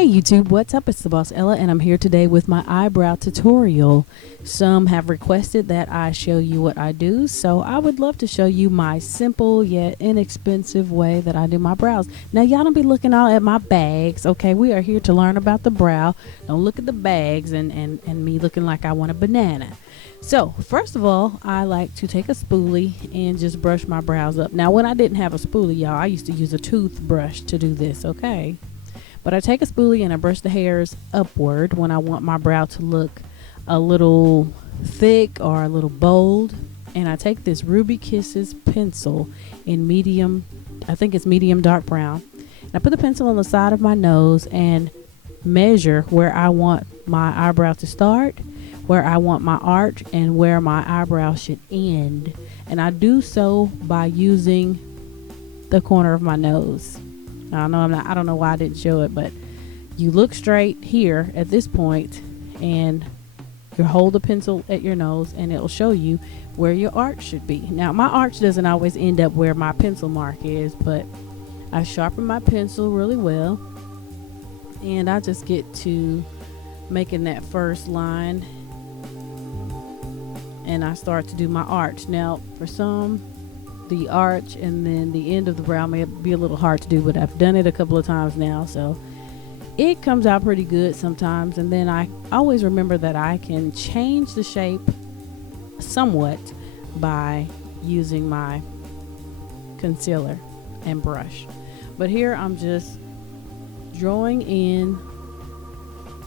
Hey YouTube, what's up? It's DaBossElla and I'm here today with my eyebrow tutorial. Some have requested that I show you what I do, so I would love to show you my simple yet inexpensive way that I do my brows. Now y'all don't be looking all at my bags, okay? We are here to learn about the brow. Don't look at the bags and me looking like I want a banana. So first of all, I like to take a spoolie and just brush my brows up. Now when I didn't have a spoolie, y'all, I used to use a toothbrush to do this, okay? But I take a spoolie and I brush the hairs upward when I want my brow to look a little thick or a little bold. And I take this RubyKisses pencil in medium, I think it's medium dark brown. And I put the pencil on the side of my nose and measure where I want my eyebrow to start, where I want my arch, and where my eyebrow should end. And I do so by using the corner of my nose. I don't know why I didn't show it, but you look straight here at this point and you hold the pencil at your nose and it'll show you where your arch should be. Now my arch doesn't always end up where my pencil mark is, but I sharpen my pencil really well and I just get to making that first line and I start to do my arch. Now for some, the arch and then the end of the brow may be a little hard to do, but I've done it a couple of times now, so it comes out pretty good sometimes. And then I always remember that I can change the shape somewhat by using my concealer and brush. But here I'm just drawing in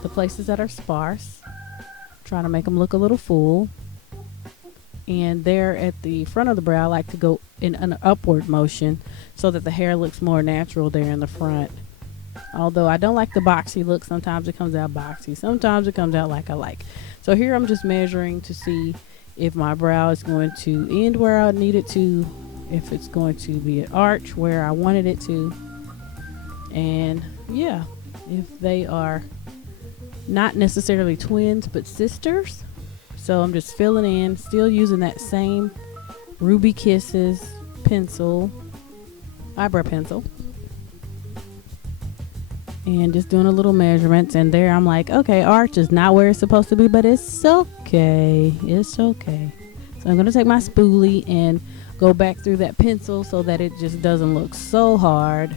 the places that are sparse, trying to make them look a little full. And there at the front of the brow, I like to go in an upward motion so that the hair looks more natural there in the front. Although I don't like the boxy look. Sometimes it comes out boxy. Sometimes it comes out like I like. So here I'm just measuring to see if my brow is going to end where I need it to, if it's going to be an arch where I wanted it to. And yeah, if they are not necessarily twins but sisters. So I'm just filling in, still using that same RubyKisses pencil, eyebrow pencil. And just doing a little measurements. And there I'm like, okay, arch is not where it's supposed to be, but it's okay. It's okay. So I'm going to take my spoolie and go back through that pencil so that it just doesn't look so hard.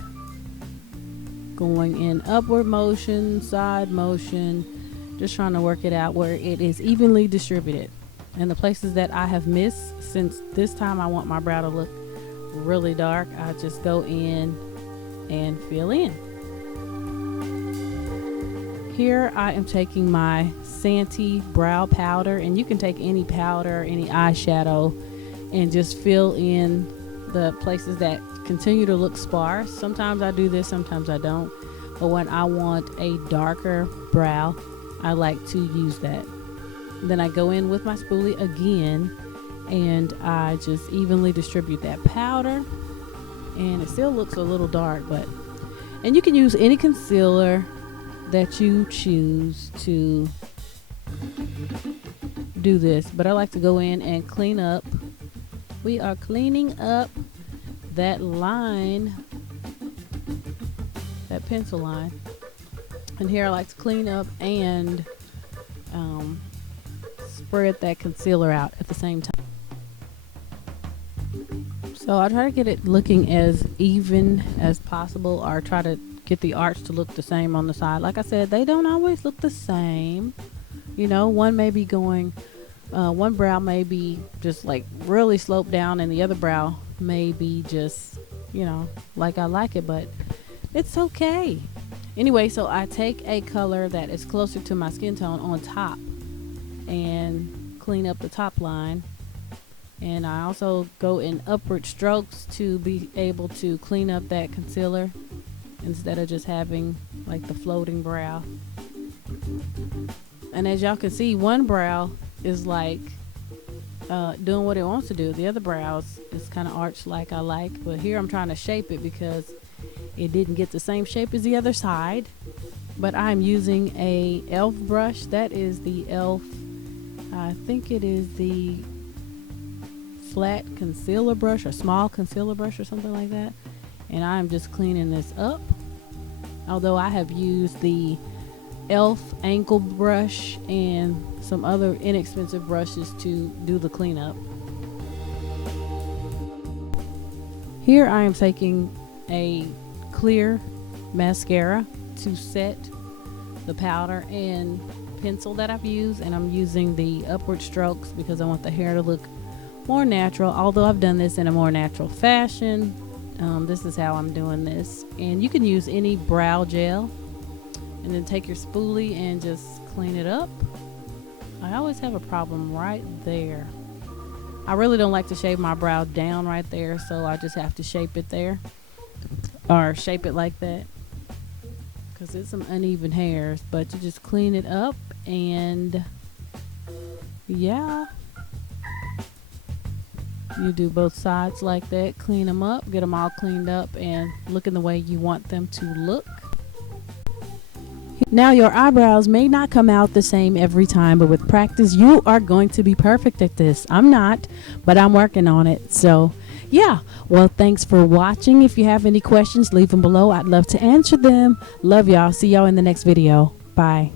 Going in upward motion, side motion. Just trying to work it out where it is evenly distributed. And the places that I have missed, since this time I want my brow to look really dark, I just go in and fill in. Here I am taking my Santee brow powder, and you can take any powder, any eyeshadow, and just fill in the places that continue to look sparse. Sometimes I do this, sometimes I don't. But when I want a darker brow, I like to use that. Then I go in with my spoolie again and I just evenly distribute that powder, and it still looks a little dark, and you can use any concealer that you choose to do this, but I like to go in and clean up. We are cleaning up that line, that pencil line. And here I like to clean up and spread that concealer out at the same time. So I try to get it looking as even as possible, or try to get the arch to look the same on the side. Like I said, they don't always look the same. You know, one may be going, one brow may be just like really sloped down and the other brow may be just, you know, like I like it, but it's okay. Anyway, so I take a color that is closer to my skin tone on top and clean up the top line. And I also go in upward strokes to be able to clean up that concealer instead of just having like the floating brow. And as y'all can see, one brow is like doing what it wants to do. The other brow is kind of arched like I like. But here I'm trying to shape it because it didn't get the same shape as the other side. But I'm using a e.l.f. brush. That is the e.l.f. I think it is the flat concealer brush or small concealer brush or something like that. And I'm just cleaning this up although I have used the elf ankle brush and some other inexpensive brushes to do the cleanup. Here I am taking a clear mascara to set the powder and pencil that I've used, and I'm using the upward strokes because I want the hair to look more natural, although I've done this in a more natural fashion. This is how I'm doing this, and you can use any brow gel and then take your spoolie and just clean it up. I always have a problem right there. I really don't like to shave my brow down right there, so I just have to shape it there, or shape it like that, because it's some uneven hairs. But you just clean it up, and yeah, you do both sides like that, clean them up, get them all cleaned up and looking the way you want them to look. Now, your eyebrows may not come out the same every time, but with practice you are going to be perfect at this. I'm not, but I'm working on it. So yeah, well, thanks for watching. If you have any questions, leave them below. I'd love to answer them. Love y'all. See y'all in the next video. Bye.